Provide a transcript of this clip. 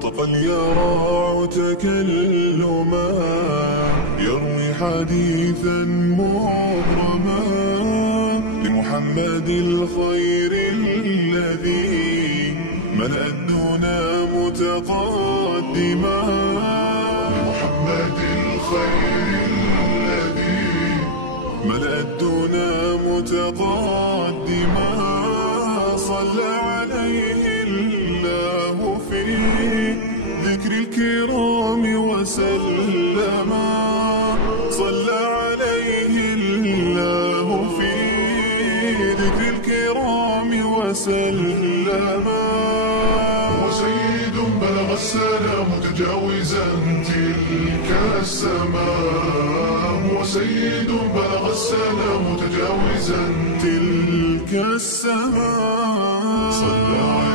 نطق اليرع تكلما يروي حديثا مغرما لمحمد الخير الذي ملأ الدنا متقدما لمحمد الخير الذي ملأ الدنا متقدما صلى عليه الله في ذكر الكرام وسلما صلى عليه الله في ذكر الكرام وسلما هو سيد بلغ السلام متجاوزا تلك السماء هو سيد بلغ السلام متجاوزا تلك السماء صلى